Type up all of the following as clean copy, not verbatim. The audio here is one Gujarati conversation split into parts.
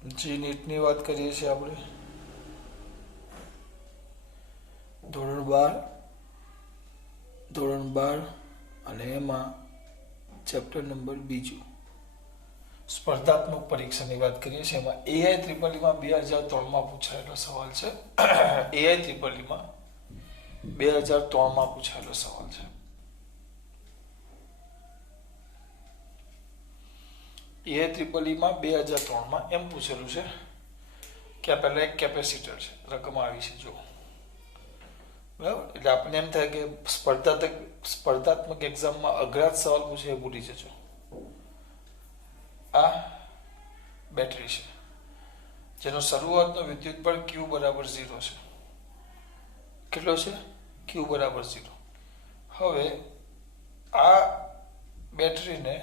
જી નીટની વાત કરીએ છીએ આપણે ધોરણ 12 અને એમાં ચેપ્ટર નંબર 2 સ્પર્ધાત્મક પરીક્ષાની વાત કરીએ છીએ એમાં એઆઈ ત્રિપલીમાં 2003માં પૂછાયેલો સવાલ છે એઆઈ ત્રિપલીમાં 2003માં પૂછાયેલો સવાલ છે એઆઈ ત્રિપલીમાં 2003માં એમ પૂછેલું છે કે આ પહેલા એક કેપેસિટર છે રકમ આવી છે જો બરાબર એટલે આપણને એમ થાય કે સ્પર્ધાત્મક એક્ઝામમાં અઘરા સવાલ પૂછે એ ભૂલી જજો આ બેટરી છે જેનો શરૂઆતનો વિદ્યુત બળ Q બરાબર 0 છે કેટલો છે Q બરાબર 0 હવે આ બેટરીને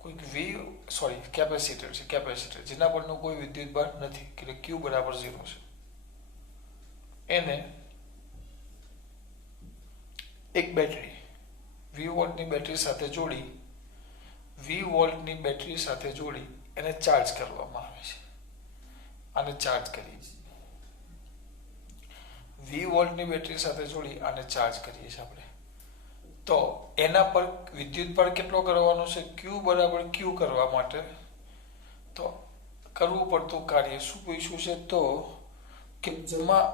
કોઈક કેપેસિટર છે જેના પરનું કોઈ વિદ્યુત બળ નથી એટલે Q બરાબર 0 છે એને એક બેટરી V વોલ્ટની બેટરી સાથે જોડી એને ચાર્જ કરવામાં આવે છે આને ચાર્જ કરી V વોલ્ટની બેટરી સાથે જોડી આને ચાર્જ કરીએ છીએ આપણે તો એના પર વિદ્યુત બળ કેટલો કરવાનો છે Q બરાબર Q કરવા માટે તો કરવું પડતું કાર્ય શું પૂછ્યું છે તો કે જમા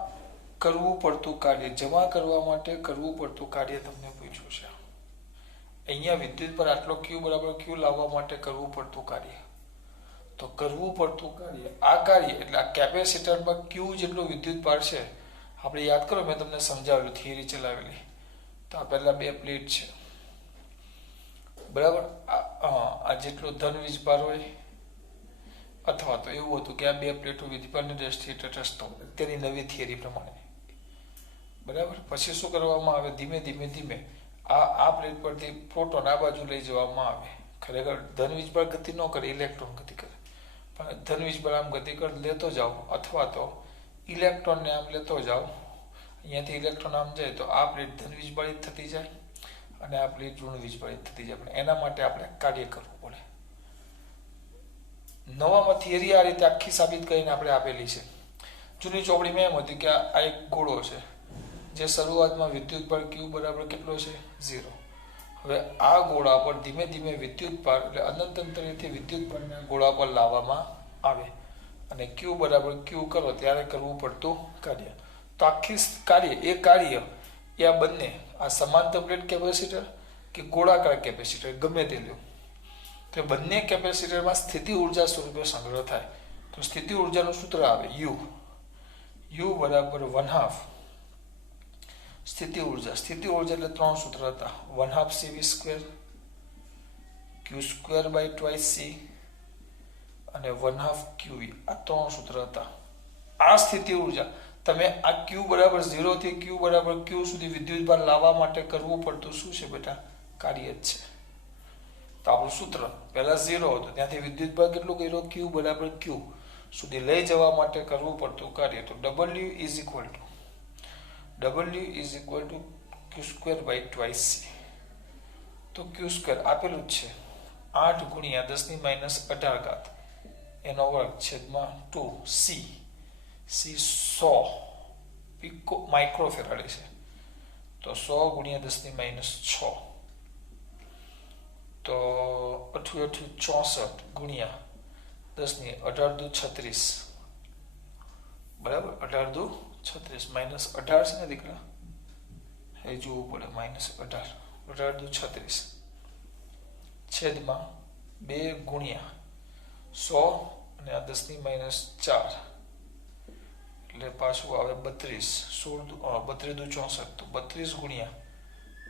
કરવા માટે કરવું પડતું કાર્ય તમને પૂછ્યું છે અહીંયા વિદ્યુત પર આટલો Q બરાબર Q લાવવા માટે કરવું પડતું કાર્ય તો કરવું પડતું કાર્ય આ કાર્ય એટલે આ કેપેસિટરમાં Q જેટલું વિદ્યુત ભાર છે આપણે યાદ કરો મેં તમને સમજાવેલું થિયરી ચલાવેલી તો આ પહેલા બે પ્લેટ છે બરાબર આ જેટલો ધન વીજભાર હોય અથવા તો એવું હતું કે આ બે પ્લેટો વીજભારની દ્રષ્ટિએ તટસ્થ હોય તેની નવી થિયરી પ્રમાણે બરાબર પછી શું કરવામાં આવે ધીમે ધીમે આ પ્લેટ પરથી પ્રોટોન આ બાજુ લઈ જવામાં આવે ખરેખર ધન વીજભાર ગતિ ન કરે ઇલેક્ટ્રોન ગતિ કરે પણ ધન વીજભાર આમ ગતિ કર લેતો જાઓ અથવા તો ઇલેક્ટ્રોનને આમ લેતો જાઓ અહીંયાથી ઇલેક્ટ્રોન આમ જાય તો આ પ્લેટ ધન વીજભારિત થતી જાય અને આ પ્લેટ ઋણ વીજભારિત થતી જાય પણ એના માટે આપણે કાર્ય કરવું પડે નવામાં થિયરી આ રીતે આખી સાબિત કરીને આપણે આપેલી છે જૂની ચોપડીમાં એમ હતી કે આ એક ગોળો છે જે શરૂઆતમાં વિદ્યુત બળ Q બરાબર કેટલો છે 0 હવે આ ગોળા પર ધીમે ધીમે વિદ્યુત ભાર એટલે અનંત અંતરેથી વિદ્યુત ભારને ગોળા પર લાવવામાં આવે અને Q બરાબર Q કરો ત્યારે કરવું પડતું કાર્ય તો આખી કાર્ય એ આ બંને આ સમાંતર પ્લેટ કેપેસિટર કે ગોળાકાર કેપેસિટર ગમે તે લ્યો તો બંને કેપેસિટરમાં સ્થિતિ ઉર્જા સ્વરૂપે સંગ્રહ થાય તો સ્થિતિ ઉર્જાનું સૂત્ર આવે U બરાબર 1/2 સ્થિતિ ઉર્જા એટલે ત્રણ સૂત્ર હતા 1/2 CV² Q²/2C અને 1/2 QE આ ત્રણ સૂત્ર હતા આ સ્થિતિ ઉર્જા તમે આ Q બરાબર 0 થી Q બરાબર Q સુધી વિદ્યુત ભાર લાવવા માટે કરવું પડતું શું છે બેટા કાર્ય જ છે તો આપણું સૂત્ર પહેલા 0 હતું ત્યાંથી વિદ્યુત ભાર કેટલું કર્યો Q બરાબર Q સુધી લઈ જવા માટે કરવું પડતું કાર્ય તો W is equal to Q²/2C તો Q² આપેલું જ છે 8 ગુણ્યા 10⁻18 ઘાત એનો વર્ગ છેદમાં 2C C 100 પિકો માઇક્રોફેરાડે છે તો 100 ગુણ્યા 10⁻6 તો 8×8 = 64 ગુણ્યા 10⁻18 બરાબર 18×36 -18 છે ને દીકરા એ જોવું પડે -18 18×36 છેદમાં 2 ગુણ્યા 100 અને આ 10⁻4 એટલે પાછું આવે 32 32×64 તો 32 ગુણ્યા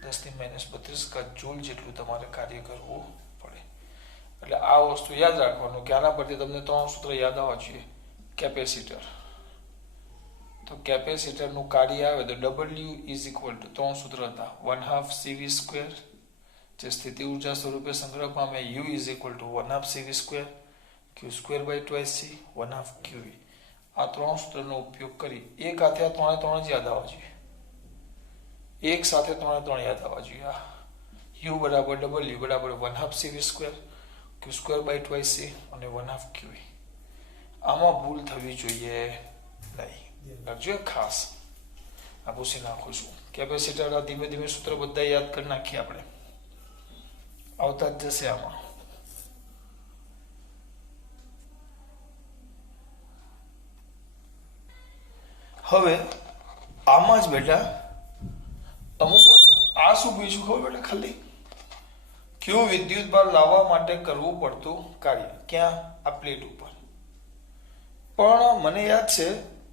10⁻32 ઘાત જૂલ જેટલું તમારે કાર્ય કરવું પડે એટલે આ વસ્તુ યાદ રાખવાનું કે આના પરથી તમને ત્રણ સૂત્ર યાદ આવવા જોઈએ કેપેસિટર તો કેપેસિટરનું કાર્ય આવે તો W is equal to ત્રણ સૂત્ર હતા 1/2 CV² જે સ્થિતિ ઉર્જા સ્વરૂપે સંગ્રહ પામે U is equal to 1/2 CV² Q²/2C 1/2 QE આ ત્રણ સૂત્રનો ઉપયોગ કરી એક હાથે આ ત્રણે જ યાદ આવવા જોઈએ એક સાથે ત્રણે યાદ આવવા જોઈએ U બરાબર W બરાબર 1/2 CV² Q²/2C અને 1/2 QE આમાં ભૂલ થવી જોઈએ નહીં. રાખજો ખાસ. આ પૂછી નાખું છું. કેપેસિટર ધીમે ધીમે સૂત્ર બધા યાદ કરી નાખીએ આપણે. આવતા જ જશે આમાં. હવે આમાં જ બેટા અમુક આ શું પૂછ્યું ખબર બેટા ખાલી ક્યુ વિદ્યુત ભાર લાવવા માટે કરવું પડતું કાર્ય ક્યાં આ પ્લેટ ઉપર. પણ મને યાદ છે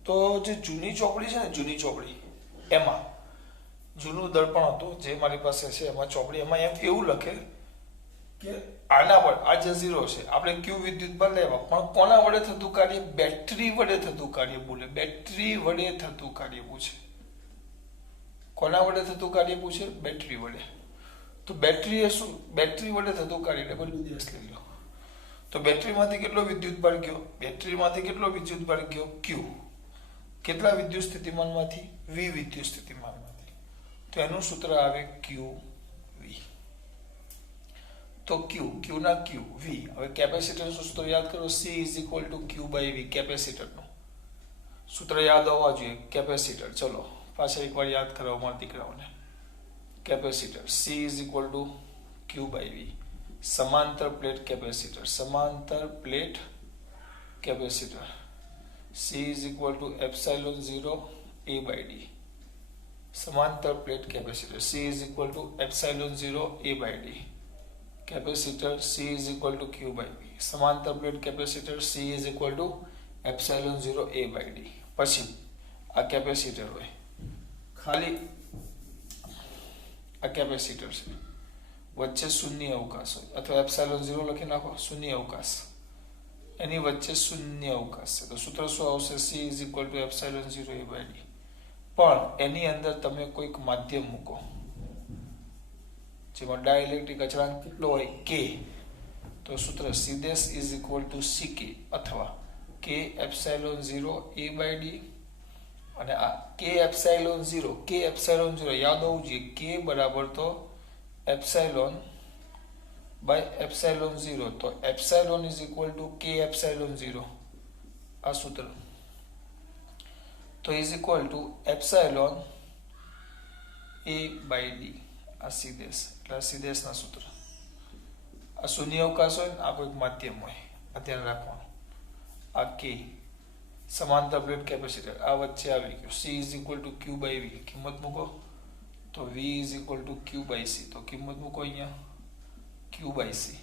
તો જે જૂની ચોપડી છે ને જૂની ચોપડી એમાં જૂનું દર્પણ હતું જે મારી પાસે છે એમાં ચોપડી એમાં એમ એવું લખે કે આના પર આ જે ઝીરો છે આપણે ક્યુ વિદ્યુત ભાર લેવા પણ કોના વડે થતું કાર્ય બેટરી વડે થતું કાર્ય બોલે. બેટરી વડે થતું કાર્ય પૂછે. કોના વડે થતું કાર્ય પૂછે બેટરી વડે. તો બેટરી એ શું બેટરી વડે થતું કાર્ય એટલે બધું દિવસ લઈ લો. તો બેટરીમાંથી કેટલો વિદ્યુત ભાર ગયો બેટરીમાંથી કેટલો વિદ્યુત ભાર ગયો ક્યુ. કેટલા વિદ્યુત સ્થિતિમાનમાંથી વી વિદ્યુત સ્થિતિમાનમાંથી. તો એનું સૂત્ર આવે ક્યુ વી. તો ક્યુ ના ક્યુ વી. હવે કેપેસિટરનું સૂત્ર યાદ કરો C is equal to Q by V. કેપેસિટરનું સૂત્ર યાદ હોવા જોઈએ. કેપેસિટર ચલો પાછા એકવાર યાદ કરાવો મારા દીકરાઓને. Capacitor C is equal to Q by V. સમાંતર પ્લેટ કેપેસિટર. સમાંતર plate capacitor C is equal to epsilon 0 a by D. સમાંતર plate capacitor C is equal to epsilon 0 a by D. Capacitor C is equal to Q by V. સમાંતર plate capacitor C is equal to epsilon 0 a by D. પછી આ કેપેસિટર હોય ખાલી આ કેપેસિટર છે વચ્ચે શૂન્ય અવકાશ હોય અથવા એપ્સાઇલોન 0 લખી નાખો શૂન્ય અવકાશ એની વચ્ચે શૂન્ય અવકાશ છે. તો સૂત્ર શું આવશે C is equal to epsilon 0 a by D. પણ એની અંદર તમે કોઈક માધ્યમ મૂકો જેમાં ડાઇલેક્ટ્રિક અચળાંક કેટલો હોય કે. તો સૂત્ર સીદેશ ઇઝ ઇક્વલ ટુ સી કે અથવા કે એપ્સાઇલોન 0 a બાય ડી. અને આ કે એપ્સાઇલોન 0 યાદ હોવું જોઈએ કે બરાબર તો એપ્સાઇલોન બાય એપ્સાઇલોન 0. તો epsilon is equal to K epsilon 0 આ સૂત્ર. તો is equal to epsilon a by D. આ સીદેશ એટલે આ સીદેશના સૂત્ર. આ શૂન્ય અવકાશ હોય ને આ કોઈક માધ્યમ હોય આ ધ્યાન રાખવાનું. આ કે સમાંતર પ્લેટ કેપેસિટર આ વચ્ચે આવી ગયું. C is equal to Q by V. કિંમત મૂકો તો V is equal to Q by C. તો કિંમત મૂકો અહીંયા ક્યુ બાય સી.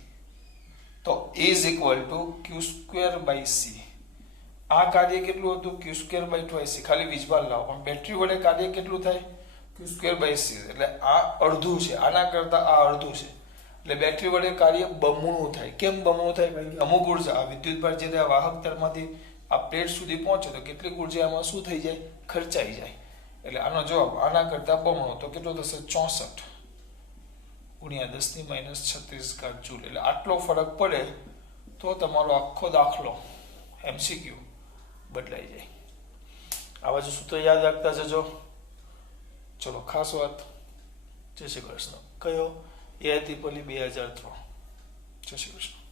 તો is equal to Q square by C. આ કાર્ય કેટલું હતું ક્યુ સ્ક્વેર બાય 2c. ખાલી વીજભાર લાવો પણ બેટરી વડે કાર્ય કેટલું થાય ક્યુ સ્ક્વેર બાય સી. એટલે આ અડધું છે આના કરતા આ અડધું છે. એટલે બેટરી વડે કાર્ય બમણું થાય. કેમ બમણું થાય કારણ કે અમુક ઉર્જા આ વિદ્યુત ભાર જ્યારે આ વાહક તારમાંથી આ પ્લેટ સુધી પહોંચે તો કેટલીક ઉર્જા આમાં શું થઈ જાય ખર્ચાઈ જાય. એટલે આનો જવાબ આના કરતા બમણો તો કેટલો થશે 64 ગુણ્યા 10⁻⁻⁶ જૂલ. એટલે આટલો ફરક પડે તો તમારો આખો દાખલો એમસીક્યુ બદલાઈ જાય. આવા જ સૂત્ર યાદ રાખતા જજો. ચલો ખાસ વાત જય શ્રી કૃષ્ણ. કયો એ હતી પલી 2003. જય શ્રી કૃષ્ણ.